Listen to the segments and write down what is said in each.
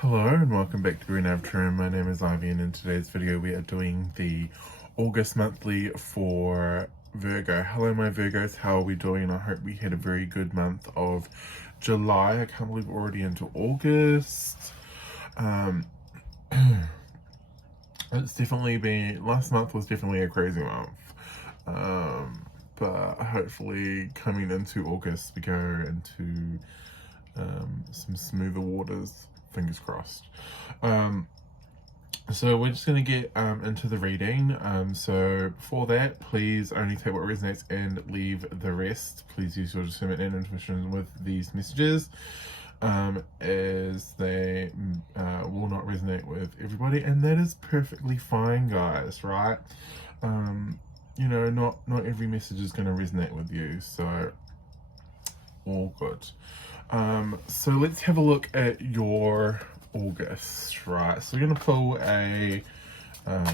Hello and welcome back to Green Avatar. My name is Ivy, and in today's video we are doing the August monthly for Virgo. Hello my Virgos, how are we doing? I hope we had a very good month of July. I can't believe we're already into August. It's definitely been, last month was definitely a crazy month. But hopefully coming into August we go into some smoother waters. Fingers crossed. So we're just going to get into the reading. So for that, please only take what resonates and leave the rest. Please use your discernment and intuition with these messages, as they will not resonate with everybody, and that is perfectly fine, guys, right? You know, not every message is going to resonate with you, so all good. So let's have a look at your August, right? So we're going to pull a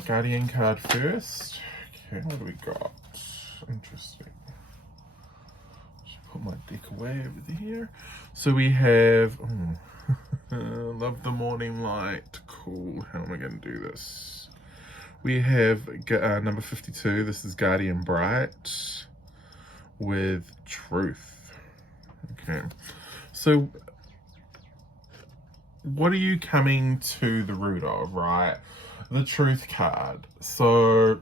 Guardian card first. Okay, what do we got? Interesting. Should put my deck away over here. So we have, love the morning light. Cool. How am I going to do this? We have number 52. This is Guardian Bright with Truth. Okay. So what are you coming to the root of, right? The Truth card. So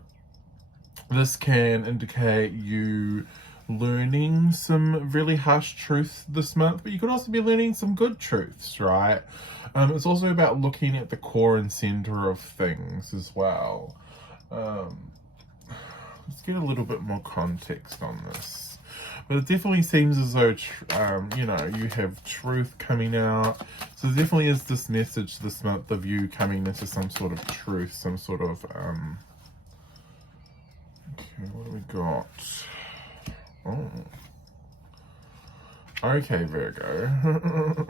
this can indicate you learning some really harsh truths this month, but you could also be learning some good truths, right? It's also about looking at the core and center of things as well. Let's get a little bit more context on this. But it definitely seems as though, you know, you have truth coming out. So there definitely is this message this month of you coming into some sort of truth, some sort of, okay, what do we got? Oh. Okay, Virgo.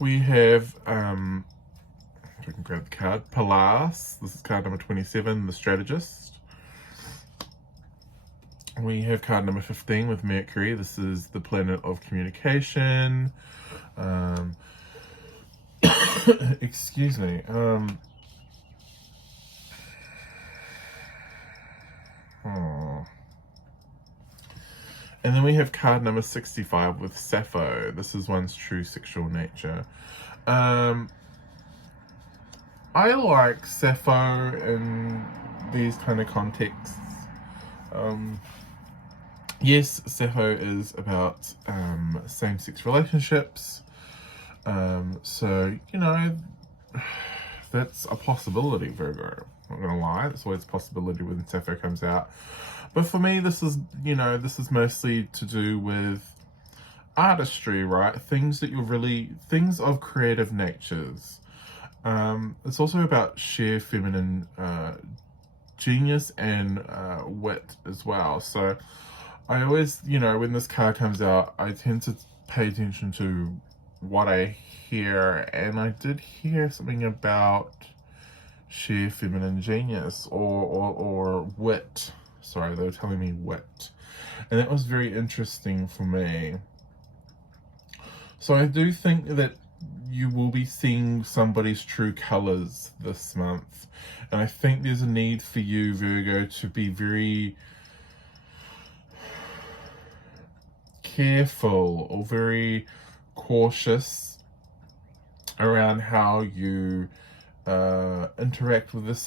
We have, if I can grab the card, Pallas. This is card number 27, the Strategist. We have card number 15 with Mercury. This is the planet of communication. Excuse me. And then we have card number 65 with Sappho. This is one's true sexual nature. I like Sappho in these kind of contexts. Yes, Sappho is about same-sex relationships. So, you know, that's a possibility, Virgo. I'm not gonna lie, that's always a possibility when Sappho comes out. But for me, this is, you know, this is mostly to do with artistry, right? Things that you're really, things of creative natures. It's also about sheer feminine genius and wit as well. So I always, you know, when this card comes out, I tend to pay attention to what I hear, and I did hear something about sheer feminine genius or wit. Sorry, they were telling me wit, and that was very interesting for me. So I do think that you will be seeing somebody's true colors this month, and I think there's a need for you, Virgo, to be very careful or very cautious around how you interact with this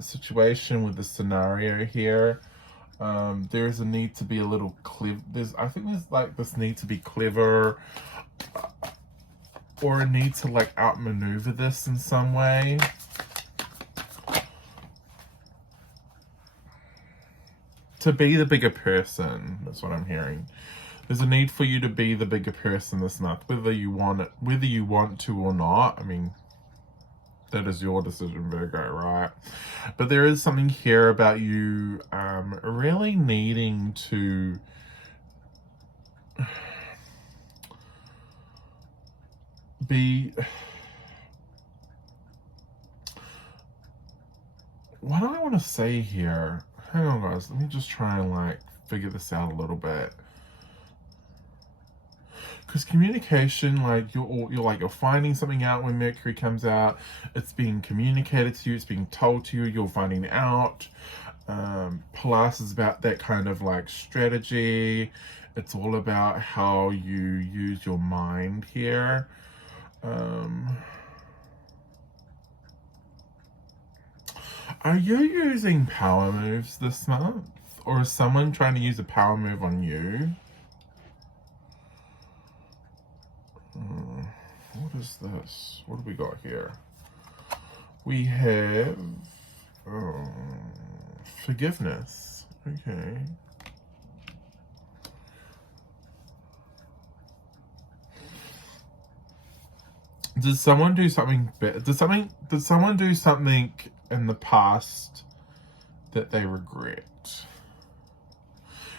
situation, with this scenario here. There is a need to be a little clever. I think there's like this need to be clever, or a need to like outmaneuver this in some way. To be the bigger person, that's what I'm hearing. There's a need for you to be the bigger person this month, whether you want it, whether you want to or not. I mean, that is your decision, Virgo, right? But there is something here about you really needing to be... What do I want to say here? Hang on, guys. Let me just try and like figure this out a little bit. Because communication, like you're finding something out when Mercury comes out. It's being communicated to you. It's being told to you. You're finding it out. Polaris is about that kind of like strategy. It's all about how you use your mind here. Are you using power moves this month? Or is someone trying to use a power move on you? What is this? What do we got here? We have forgiveness. Okay. Did someone do something bad? Did someone do something in the past that they regret?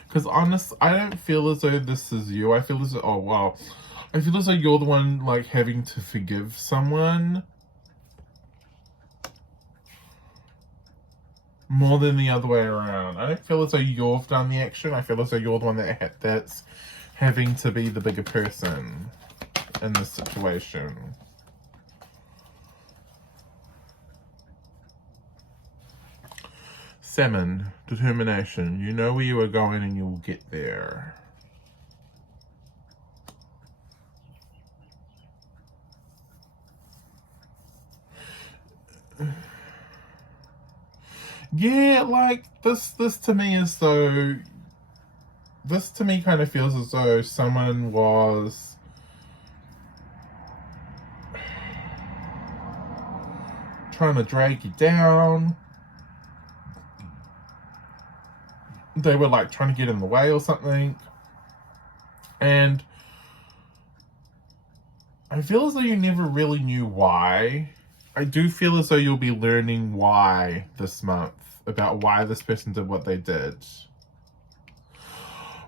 Because honestly, I don't feel as though this is you. I feel as though, I feel as though you're the one like having to forgive someone more than the other way around. I don't feel as though you've done the action. I feel as though you're the one that's having to be the bigger person in this situation. Salmon, determination. You know where you are going and you will get there. Yeah, like this to me is though. This to me kind of feels as though someone was trying to drag you down. They were like trying to get in the way or something. And I feel as though you never really knew why. I do feel as though you'll be learning why this month, about why this person did what they did.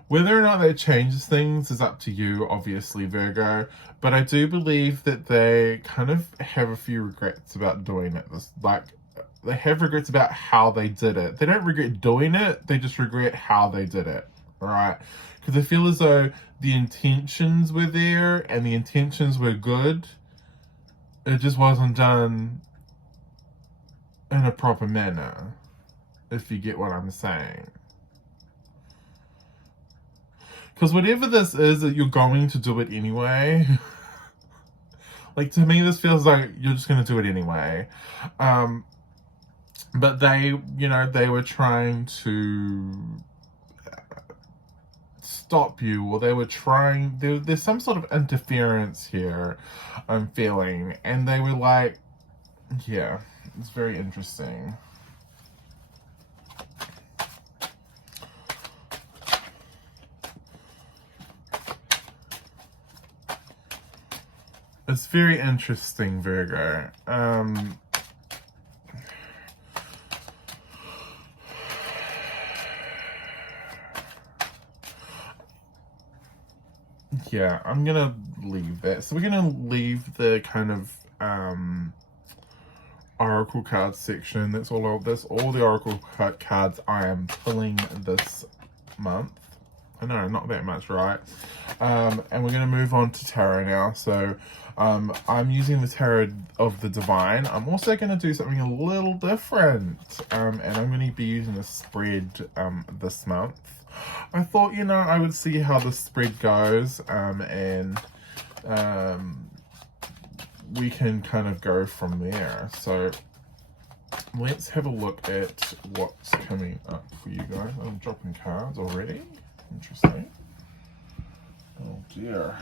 Whether or not that changes things is up to you, obviously, Virgo. But I do believe that they kind of have a few regrets about doing it. They have regrets about how they did it. They don't regret doing it, they just regret how they did it. Alright? Because I feel as though the intentions were there and the intentions were good. It just wasn't done in a proper manner. If you get what I'm saying. Because whatever this is, that you're going to do it anyway. Like, to me, this feels like you're just going to do it anyway. But they were trying to stop you, or they were trying, there's some sort of interference here, I'm feeling. And they were like, yeah, it's very interesting. It's very interesting, Virgo. Yeah, I'm gonna leave that. So we're gonna leave the kind of Oracle cards section. That's all the Oracle cards I am pulling this month. I know, not that much, right? And we're going to move on to tarot now. So I'm using the tarot of the divine. I'm also going to do something a little different. And I'm going to be using a spread this month. I thought, I would see how the spread goes. And we can kind of go from there. So let's have a look at what's coming up for you guys. I'm dropping cards already. Interesting. Oh dear.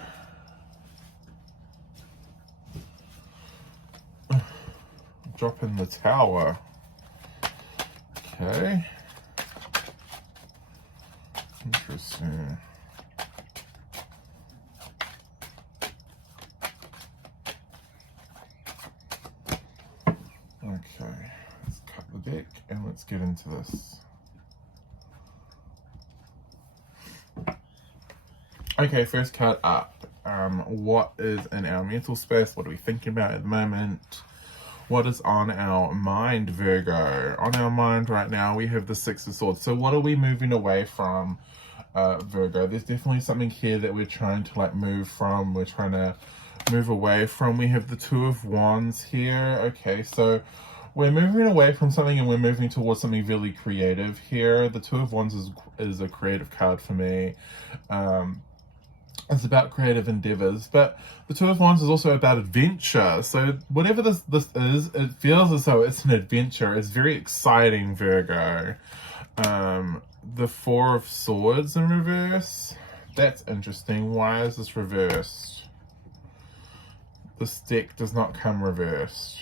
Dropping the tower. Okay. Interesting. Okay. Let's cut the deck and let's get into this. Okay, first card up. What is in our mental space? What are we thinking about at the moment? What is on our mind, Virgo? On our mind right now, we have the Six of Swords. So what are we moving away from, Virgo? There's definitely something here that we're trying to like move from. We're trying to move away from. We have the Two of Wands here. Okay, so we're moving away from something and we're moving towards something really creative here. The Two of Wands is a creative card for me. It's about creative endeavors, but the Two of Wands is also about adventure. So whatever this is, it feels as though it's an adventure. It's very exciting, Virgo. The Four of Swords in reverse. That's interesting. Why is this reversed? This deck does not come reversed.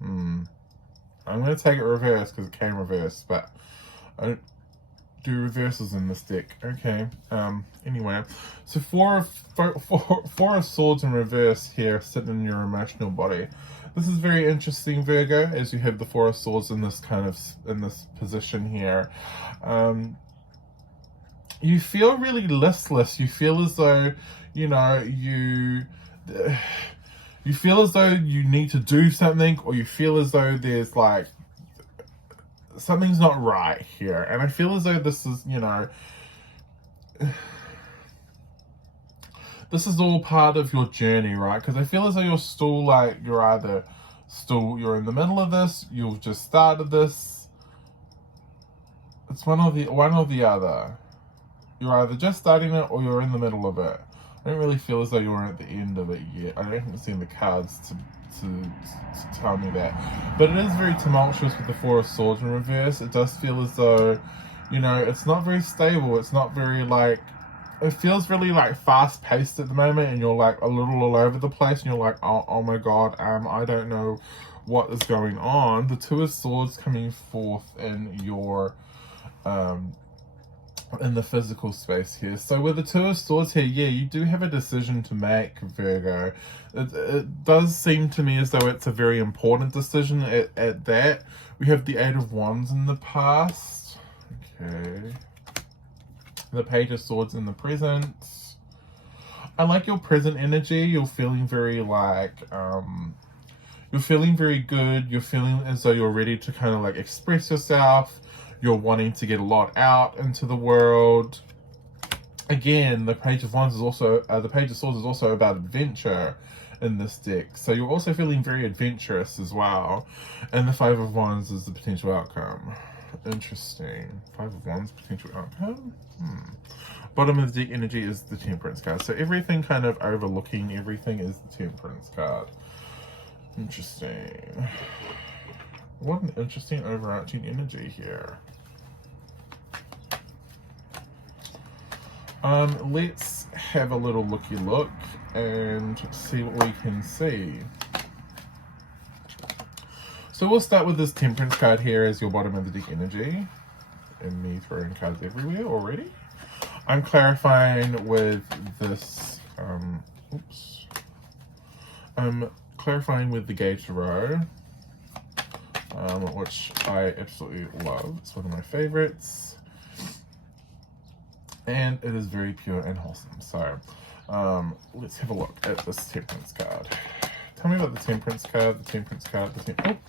I'm going to take it reversed because it came reversed, but I don't do reversals in this deck. Okay. Anyway, so four of Swords in reverse here, sitting in your emotional body. This is very interesting, Virgo, as you have the Four of Swords in this position here. You feel really listless. You feel as though, you know, you feel as though you need to do something, or you feel as though there's like something's not right here. And I feel as though this is, you know, this is all part of your journey, right? Because I feel as though you're still like, you're in the middle of this, you've just started this. It's one or the other. You're either just starting it or you're in the middle of it. I don't really feel as though you're at the end of it yet. I haven't seen the cards to tell me that. But it is very tumultuous with the Four of Swords in reverse. It does feel as though, you know, it's not very stable. It's not very like, it feels really like fast paced at the moment, and you're like a little all over the place, and you're like, oh my god, I don't know what is going on. The Two of Swords coming forth in your in the physical space here. So with the Two of Swords here, yeah, you do have a decision to make, Virgo. It does seem to me as though it's a very important decision at that. We have the Eight of Wands in the past. Okay. The Page of Swords in the present. I like your present energy. You're feeling very like, you're feeling very good. You're feeling as though you're ready to kind of like express yourself. You're wanting to get a lot out into the world. Again, the Page of Wands is also, the Page of Swords is also about adventure in this deck. So you're also feeling very adventurous as well. And the Five of Wands is the potential outcome. Interesting. Five of Wands, potential outcome? Bottom of the deck energy is the Temperance card. So everything kind of overlooking everything is the Temperance card. Interesting. What an interesting overarching energy here. Let's have a little looky look and see what we can see. So we'll start with this Temperance card here as your bottom of the deck energy. And me throwing cards everywhere already. I'm clarifying with this, I'm clarifying with the Gay Tarot, which I absolutely love. It's one of my favorites. And it is very pure and wholesome. So, let's have a look at this Temperance card. Tell me about the Temperance card, the Temperance card, the Temperance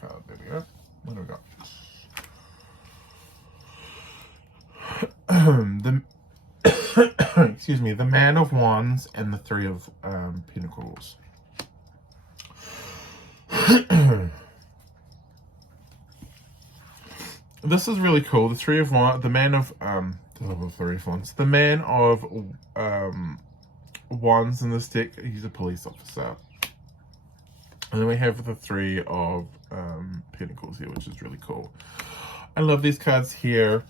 card. There we go. What do we got? Excuse me, the Man of Wands and the Three of Pentacles. This is really cool. The Three of Wands, the Man of the Three of Wands, the Man of Wands in this deck. He's a police officer, and then we have the Three of Pentacles here, which is really cool. I love these cards here.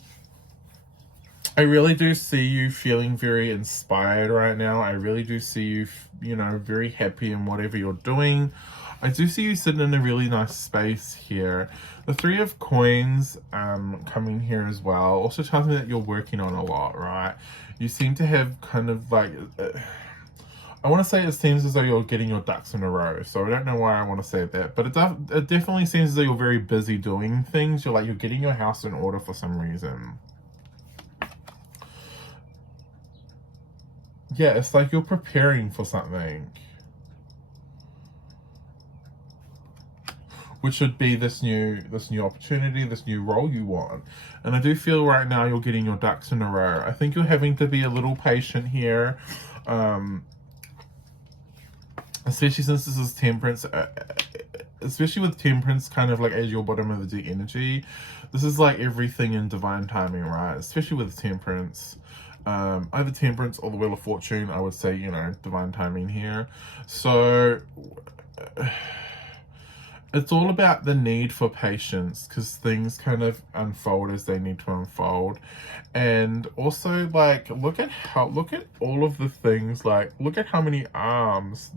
I really do see you feeling very inspired right now. I really do see you, you know, very happy in whatever you're doing. I do see you sitting in a really nice space here. The Three of Coins coming here as well also tells me that you're working on a lot, right? You seem to have kind of like, I want to say it seems as though you're getting your ducks in a row. So I don't know why I want to say that, but it definitely seems as though you're very busy doing things. You're getting your house in order for some reason. Yeah, it's like you're preparing for something. which would be this new opportunity, this new role you want. And I do feel right now you're getting your ducks in a row. I think you're having to be a little patient here, especially since this is Temperance. Especially with Temperance kind of like as your bottom of the deck energy, this is like everything in divine timing, right? Especially with Temperance. Either Temperance or the Wheel of Fortune, I would say, you know, divine timing here. So it's all about the need for patience, because things kind of unfold as they need to unfold. And also, like, look at all of the things, like, look at how many arms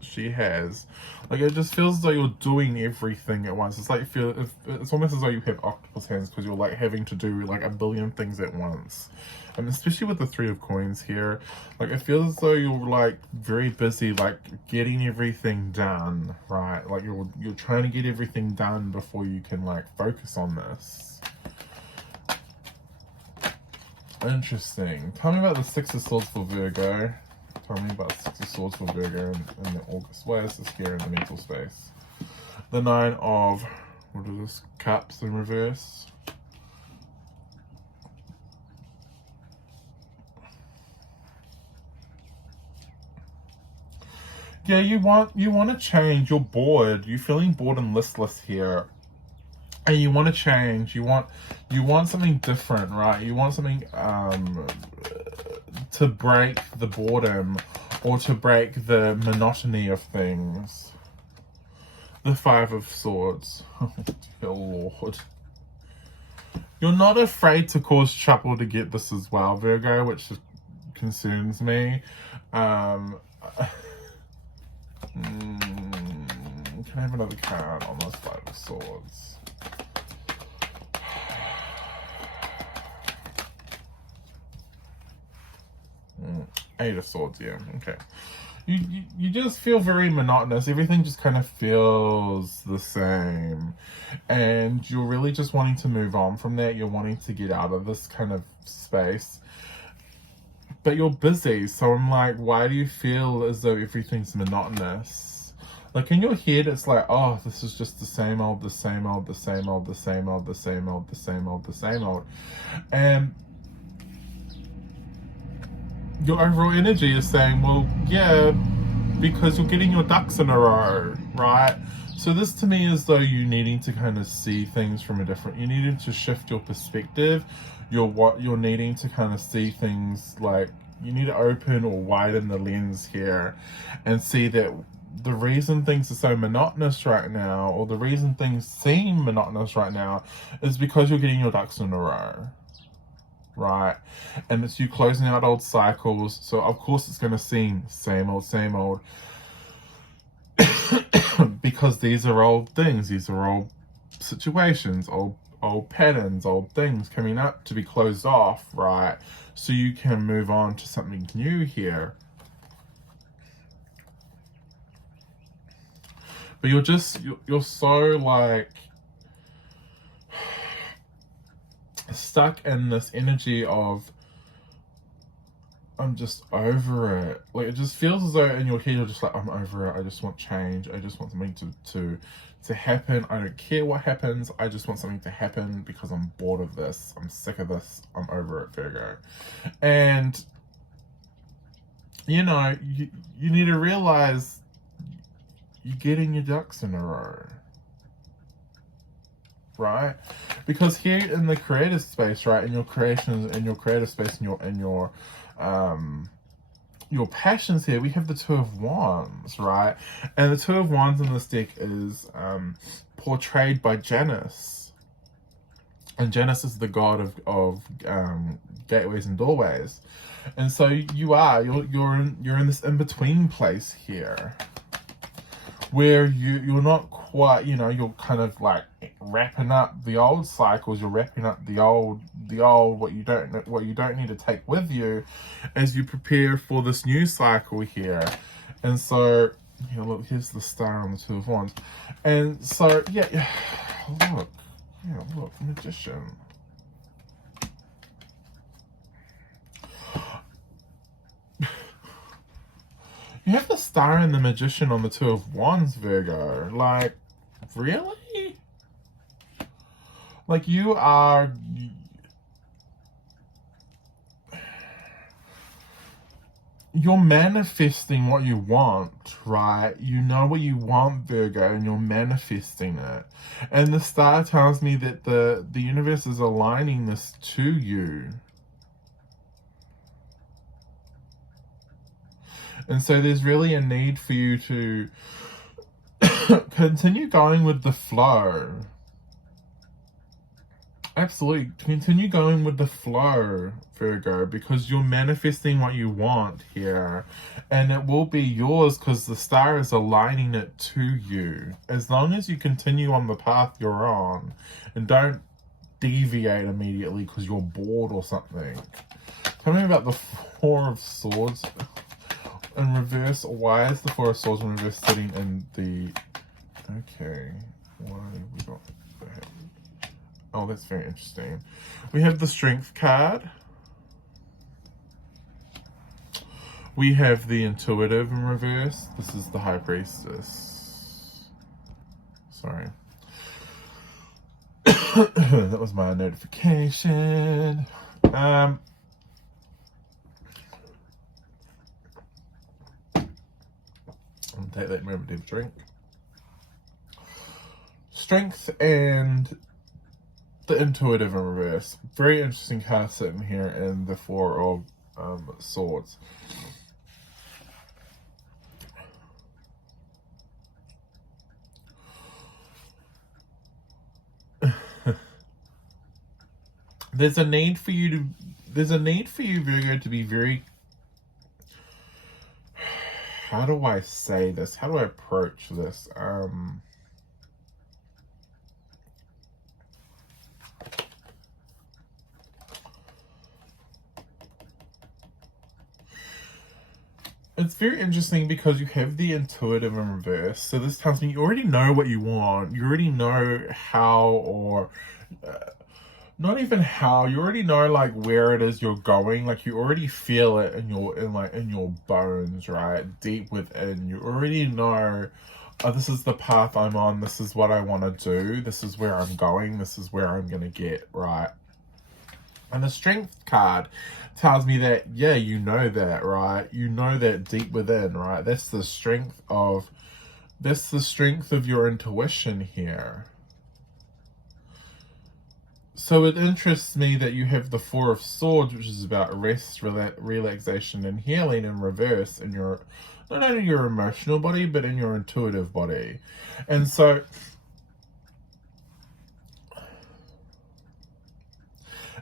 she has. Like, it just feels as though you're doing everything at once. It's like, it's almost as though you have octopus hands, because you're like having to do like a billion things at once. And especially with the Three of Coins here, like, it feels as though you're like very busy, like getting everything done, right? Like you're trying to get everything done before you can like focus on this. Interesting. Tell me about the Six of Swords for Virgo. Tell me about Six of Swords for Virgo in the August. Why is this here in the mental space? The Nine of, what is this? Cups in reverse. Yeah, you want to change. You're bored. You're feeling bored and listless here, and you want to change. You want something different, right? You want something to break the boredom, or to break the monotony of things. The Five of Swords. Oh dear Lord. You're not afraid to cause trouble to get this as well, Virgo, which concerns me. Can I have another card on this Five of Swords? Eight of Swords, yeah, okay. You just feel very monotonous. Everything just kind of feels the same. And you're really just wanting to move on from that. You're wanting to get out of this kind of space. But you're busy, so I'm like, why do you feel as though everything's monotonous? Like, in your head, it's like, oh, this is just the same old, the same old, the same old, the same old, the same old, the same old, the same old. And your overall energy is saying, well, yeah, because you're getting your ducks in a row, right? So this to me is though you needing to kind of see things from a different, you needing to shift your perspective. You're needing to kind of see things, like, you need to open or widen the lens here and see that the reason things are so monotonous right now, or the reason things seem monotonous right now, is because you're getting your ducks in a row, right? And it's you closing out old cycles. So of course it's going to seem same old because these are old things, these are old situations, old patterns, old things coming up to be closed off, right? So you can move on to something new here. But you're so like stuck in this energy of, I'm just over it. Like, it just feels as though in your head you're just like, I'm over it. I just want change. I just want something to happen. I don't care what happens. I just want something to happen because I'm bored of this. I'm sick of this. I'm over it, Virgo. And, you know, you need to realize you're getting your ducks in a row, right? Because here in the creative space, right, in your creations, in your creative space, in your passions here, we have the Two of Wands, right? And the Two of Wands in this deck is portrayed by Janus. And Janus is the god of gateways and doorways. And so you're in this in-between place here, where you're not quite, you know, you're kind of like wrapping up the old cycles, you're wrapping up the old what you don't need to take with you as you prepare for this new cycle here. And so, you know, look, here's the star on the Two of Wands. And so, yeah, look, Magician. You have the star and the Magician on the Two of Wands, Virgo. Like, really? Like you're manifesting what you want, right? You know what you want, Virgo, and you're manifesting it. And the star tells me that the universe is aligning this to you. And so there's really a need for you to continue going with the flow. Absolutely. Continue going with the flow, Virgo, because you're manifesting what you want here. And it will be yours because the star is aligning it to you. As long as you continue on the path you're on and don't deviate immediately because you're bored or something. Tell me about the Four of Swords in reverse. Why is the Four of Swords in reverse sitting in the... Okay. Why have we got that? Oh, that's very interesting. We have the Strength card. We have the Intuitive in reverse. This is the High Priestess. Sorry. That was my notification. I'll take that moment to have a drink. Strength and the Intuitive in reverse. Very interesting card sitting here in the Four of Swords. There's a need for you, Virgo, to be very... How do I say this? How do I approach this? It's very interesting because you have the Intuitive in reverse. So this tells me you already know what you want. You already know how, or not even how. You already know like where it is you're going. Like you already feel it in your bones, right? Deep within. You already know, oh, this is the path I'm on. This is what I want to do. This is where I'm going. This is where I'm gonna get, right? And the Strength card tells me that, yeah, you know that, right? You know that deep within, right? That's the strength of your intuition here. So it interests me that you have the Four of Swords, which is about rest, relaxation, and healing in reverse in your, not only your emotional body, but in your intuitive body. And so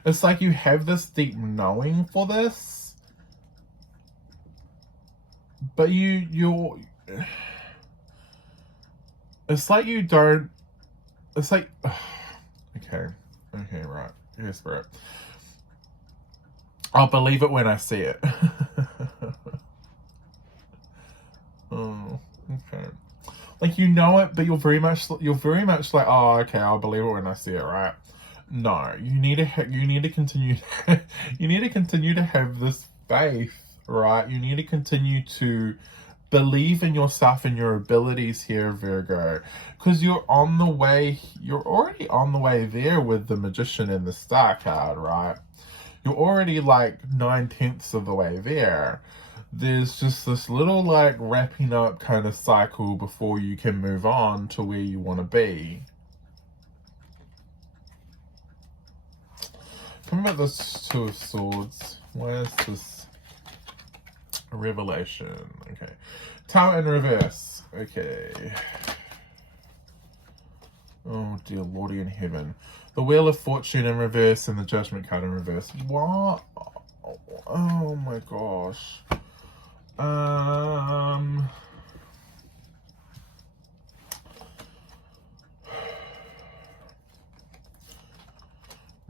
it's like you have this deep knowing for this, but you're it's like you don't, it's like, okay, right, yes, Spirit. I'll believe it when I see it. Oh, okay. Like you know it, but you're very much like, oh, okay, I'll believe it when I see it, right? No, you need to continue. You need to continue to have this faith, right? You need to continue to believe in yourself and your abilities here, Virgo, because you're on the way. You're already on the way there with the Magician and the Star card, right? You're already like 9/10 of the way there. There's just this little like wrapping up kind of cycle before you can move on to where you want to be. Tell me about this Two of Swords. Why is this a revelation? Okay. Tower in reverse. Okay. Oh dear Lordy in heaven. The Wheel of Fortune in reverse and the Judgment card in reverse. What? Oh my gosh.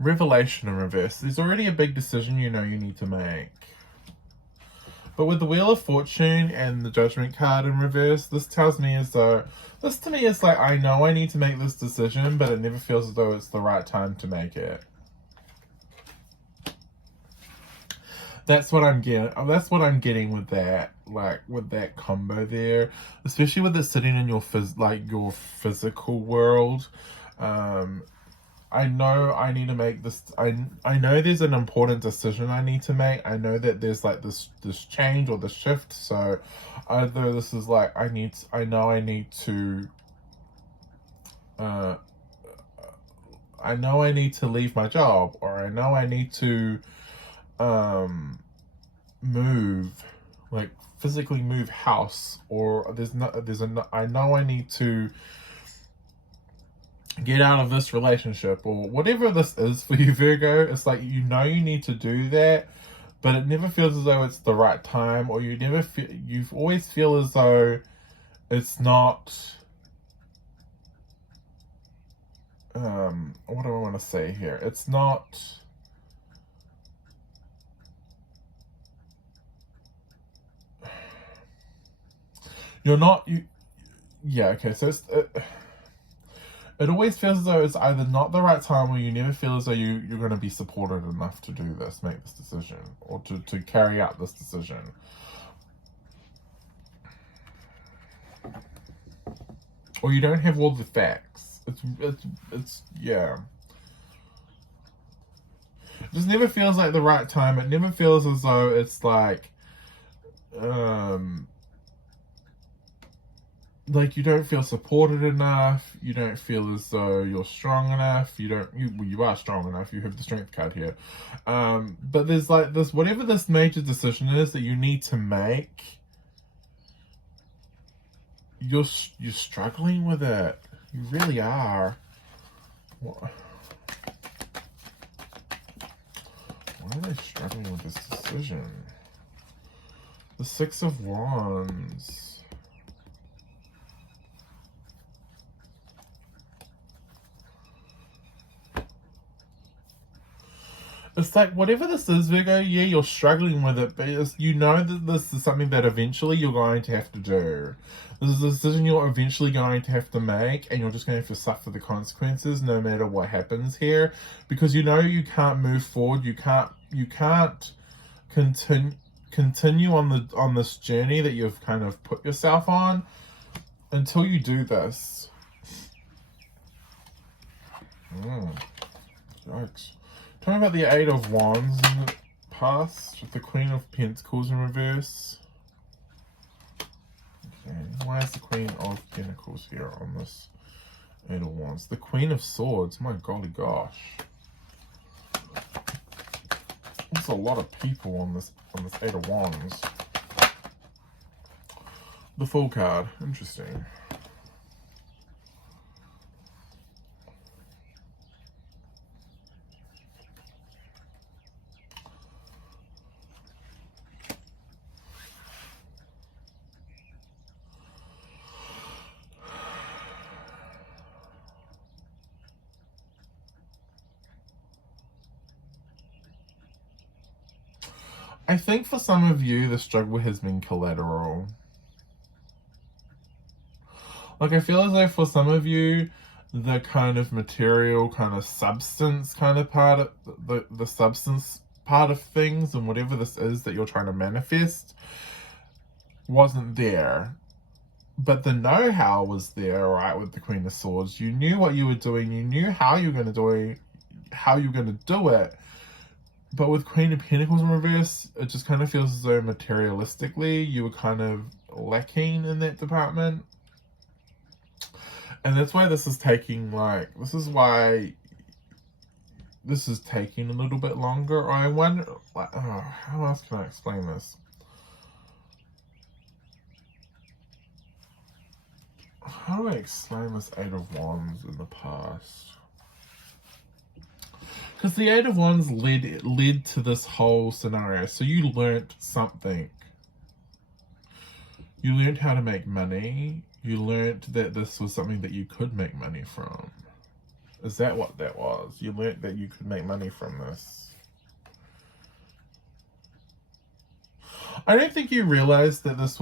Revelation in reverse. There's already a big decision you know you need to make. But with the Wheel of Fortune and the Judgment card in reverse, this tells me as though, this to me is like, I know I need to make this decision, but it never feels as though it's the right time to make it. That's what I'm getting. That's what I'm getting with that, like with that combo there, especially with it sitting in your your physical world. I know I need to make this. I know there's an important decision I need to make. I know that there's like this change or the shift. So either this is like I know I need to leave my job, or I know I need to move, like physically move house, or I know I need to get out of this relationship, or whatever this is for you, Virgo. It's like, you know, you need to do that, but it never feels as though it's the right time, or you always feel as though it's not, what do I want to say here? It's not, yeah, okay, so it always feels as though it's either not the right time, or you never feel as though you're going to be supported enough to do this, make this decision, or to carry out this decision. Or you don't have all the facts. It's yeah. It just never feels like the right time. It never feels as though it's like you don't feel supported enough. You don't feel as though you're strong enough. You are strong enough. You have the strength card here. But there's like this, whatever this major decision is that you need to make, you're struggling with it. You really are. Why are they struggling with this decision? The Six of Wands. It's like, whatever this is, Virgo, yeah, you're struggling with it, but you know that this is something that eventually you're going to have to do. This is a decision you're eventually going to have to make, and you're just going to have to suffer the consequences no matter what happens here, because you know you can't move forward. You can't continue on this journey that you've kind of put yourself on until you do this. Yikes. Tell me about the Eight of Wands in the past, with the Queen of Pentacles in reverse. Okay, why is the Queen of Pentacles here on this Eight of Wands? The Queen of Swords, my golly gosh. There's a lot of people on this Eight of Wands. The Fool card, interesting. I think for some of you, the struggle has been collateral. Like, I feel as though for some of you, the kind of material, kind of substance kind of part of the substance part of things, and whatever this is that you're trying to manifest, wasn't there. But the know-how was there, right, with the Queen of Swords. You knew what you were doing. You knew how you were going to do it. But with Queen of Pentacles in reverse, it just kind of feels as though materialistically you were kind of lacking in that department. And that's why this is taking, this is taking a little bit longer. I wonder, how else can I explain this? How do I explain this Eight of Wands in the past? Because the Eight of Wands led to this whole scenario. So you learnt something. You learned how to make money. You learnt that this was something that you could make money from. Is that what that was? You learnt that you could make money from this. I don't think you realized that this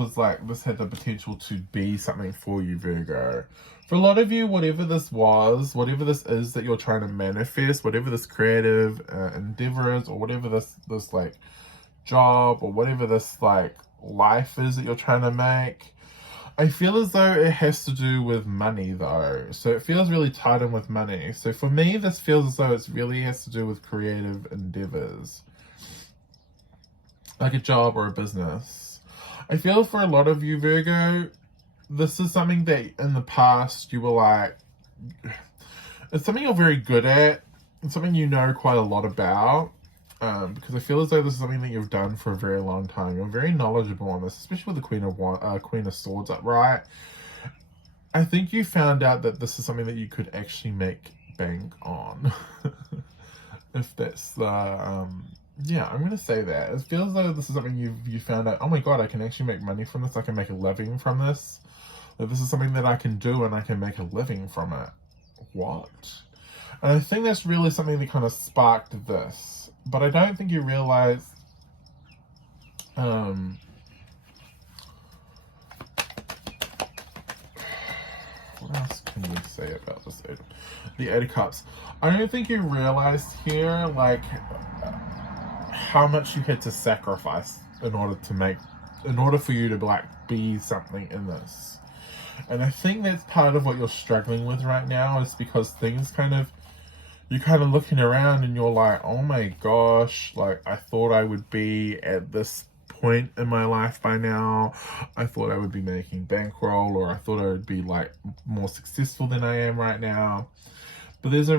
had the potential to be something for you, Virgo. For a lot of you, whatever this is that you're trying to manifest, whatever this creative endeavor is, or whatever this job, or whatever this life is that you're trying to make, I feel as though it has to do with money though. So it feels really tied in with money. So for me, this feels as though it really has to do with creative endeavors. Like a job or a business. I feel for a lot of you, Virgo, this is something that in the past you were like, it's something you're very good at. It's something you know quite a lot about. Because I feel as though this is something that you've done for a very long time. You're very knowledgeable on this, especially with the Queen of Swords upright. I think you found out that this is something that you could actually make bank on. If that's the yeah, I'm gonna say that. It feels like this is something you found out, oh my god, I can actually make money from this, I can make a living from this. That this is something that I can do and I can make a living from it. What? And I think that's really something that kind of sparked this. But I don't think you realize what else can we say about this? The Eight of Cups. I don't think you realized here, like, how much you had to sacrifice in order for you to, like, be something in this. And I think that's part of what you're struggling with right now, is because things you're kind of looking around and you're like, oh my gosh, like, I thought I would be at this point in my life by now. I thought I would be making bankroll, or I thought I would be, like, more successful than I am right now. But there's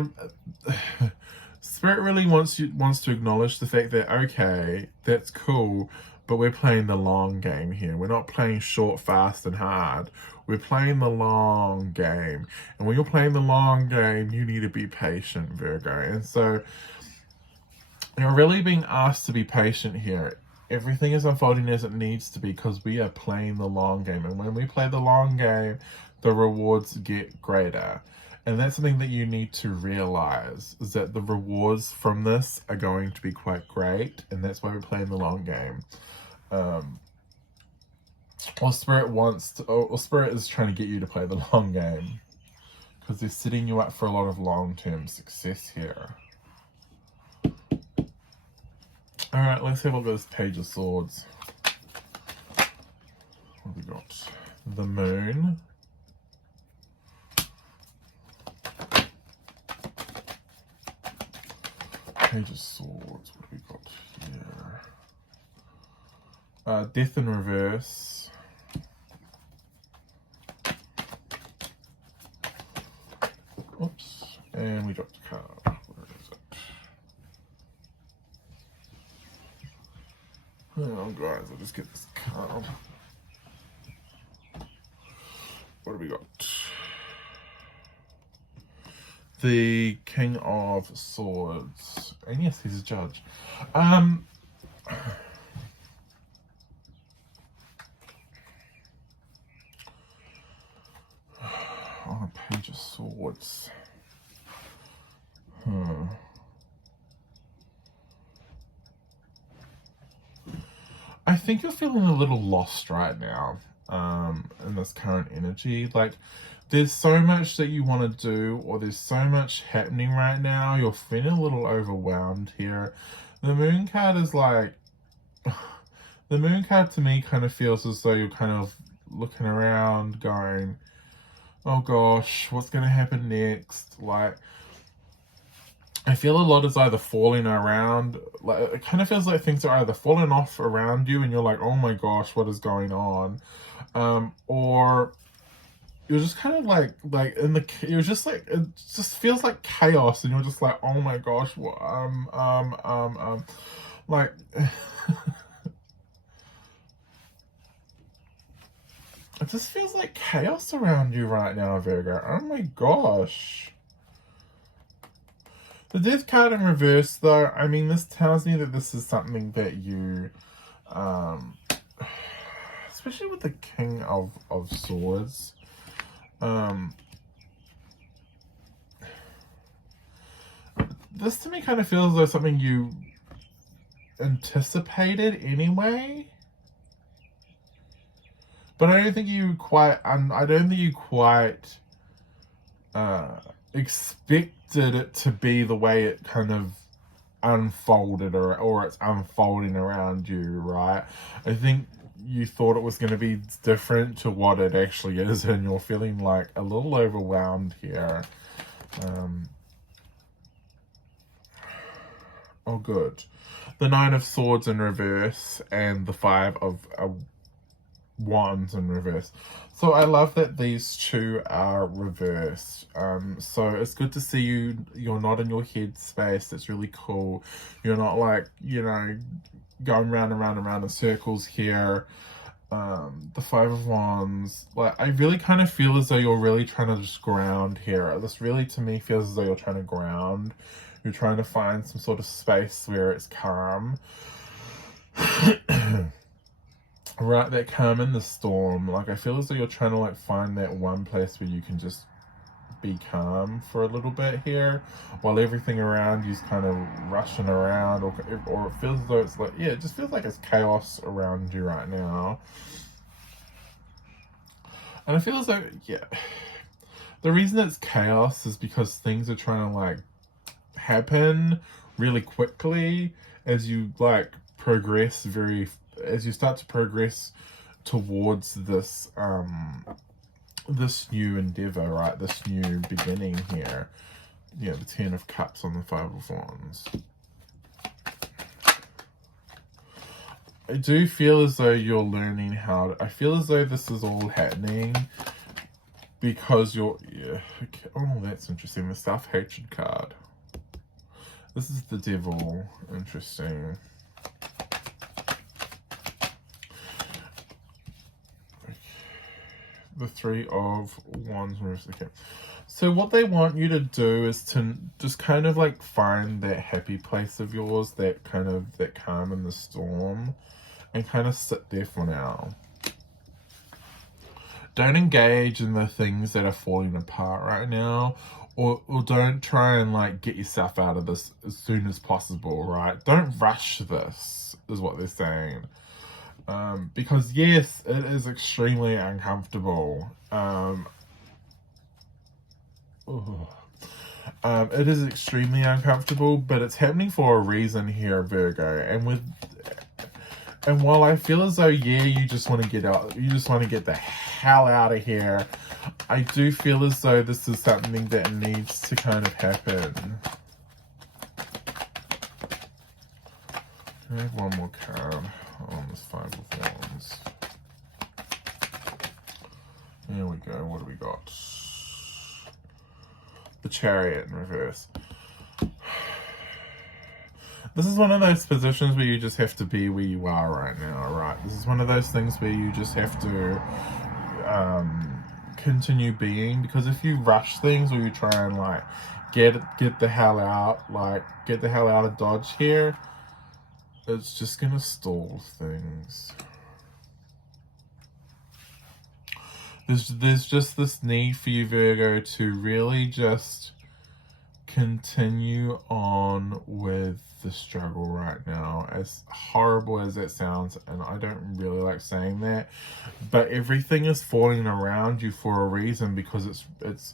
Spirit really wants to acknowledge the fact that, okay, that's cool, but we're playing the long game here. We're not playing short, fast, and hard. We're playing the long game. And when you're playing the long game, you need to be patient, Virgo. And so you're really being asked to be patient here. Everything is unfolding as it needs to be, because we are playing the long game. And when we play the long game, the rewards get greater. And that's something that you need to realize, is that the rewards from this are going to be quite great. And that's why we're playing the long game. Or Spirit is trying to get you to play the long game, because they're setting you up for a lot of long-term success here. Alright, let's have a look at this Page of Swords. What have we got? The Moon. Page of Swords, what have we got here? Death in Reverse. Oops, and we dropped a card. Where is it? Oh, guys, I'll just get this card. What have we got? The King of Swords. And yes, he's a judge. On a Page of Swords. I think you're feeling a little lost right now, in this current energy. Like, there's so much that you want to do, or there's so much happening right now. You're feeling a little overwhelmed here. The Moon card is like, the Moon card to me kind of feels as though you're kind of looking around going, oh gosh, what's going to happen next? Like, I feel a lot is either falling around, like, it kind of feels like things are either falling off around you and you're like, oh my gosh, what is going on? Or you're just kind of like you're just like, it just feels like chaos, and you're just like, oh my gosh, what, like, it just feels like chaos around you right now, Virgo. Oh my gosh. The Death card in reverse, though, I mean, this tells me that this is something that you, especially with the King of Swords, this to me kind of feels like something you anticipated anyway. But I don't think you quite, expected it to be the way it kind of unfolded, or it's unfolding around you, right? I think you thought it was going to be different to what it actually is, and you're feeling like a little overwhelmed here. Oh, good. The Nine of Swords in reverse and the Five of Wands in reverse. So I love that these two are reversed. So it's good to see you're not in your head space. That's really cool. You're not like, you know, going round and round and round in circles here. The Five of Wands, like, I really kind of feel as though you're really trying to just ground here. This really, to me, feels as though you're trying to ground. You're trying to find some sort of space where it's calm. Right, that calm in the storm. Like, I feel as though you're trying to, like, find that one place where you can just be calm for a little bit here, while everything around you's kind of rushing around, or it feels as though it's like, yeah, it just feels like it's chaos around you right now. And I feel as though, yeah, the reason it's chaos is because things are trying to, like, happen really quickly as you, like, as you start to progress towards this this new endeavor, right? This new beginning here. Yeah, the Ten of Cups on the Five of Wands. I do feel as though you're learning how to, I feel as though this is all happening because you're, yeah, okay. Oh, that's interesting. The Self-Hatred card. This is the Devil. Interesting. The Three of Wands. Okay. So what they want you to do is to just kind of like find that happy place of yours, that kind of, that calm in the storm, and kind of sit there for now. Don't engage in the things that are falling apart right now, or don't try and like get yourself out of this as soon as possible, right? Don't rush this, is what they're saying. Because yes, it is extremely uncomfortable. It is extremely uncomfortable, but it's happening for a reason here, Virgo. And while I feel as though, yeah, you just want to get out, you just want to get the hell out of here, I do feel as though this is something that needs to kind of happen. Can I have one more card on this Five of Wands? There we go. What do we got? The Chariot in reverse. This is one of those positions where you just have to be where you are right now, right? This is one of those things where you just have to continue being, because if you rush things or you try and like get the hell out, like get the hell out of Dodge here, it's just gonna stall things. There's just this need for you, Virgo, to really just continue on with the struggle right now, as horrible as that sounds, and I don't really like saying that, but everything is falling around you for a reason, because it's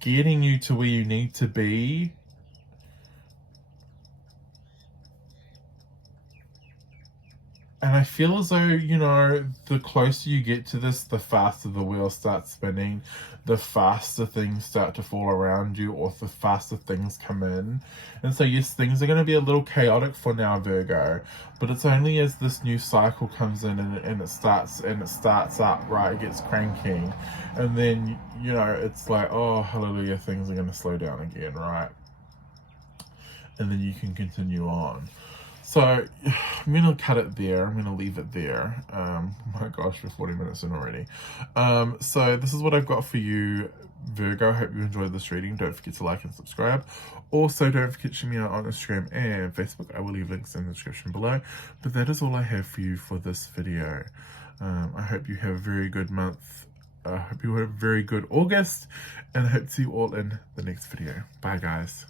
getting you to where you need to be. And I feel as though, you know, the closer you get to this, the faster the wheel starts spinning, the faster things start to fall around you, or the faster things come in. And so, yes, things are going to be a little chaotic for now, Virgo, but it's only as this new cycle comes in and it starts up, right, it gets cranking. And then, you know, it's like, oh, hallelujah, things are going to slow down again, right? And then you can continue on. So, I'm going to cut it there. I'm going to leave it there. My gosh, we're 40 minutes in already. So, this is what I've got for you, Virgo. I hope you enjoyed this reading. Don't forget to like and subscribe. Also, don't forget to check me out on Instagram and Facebook. I will leave links in the description below. But that is all I have for you for this video. I hope you have a very good month. I hope you have a very good August. And I hope to see you all in the next video. Bye, guys.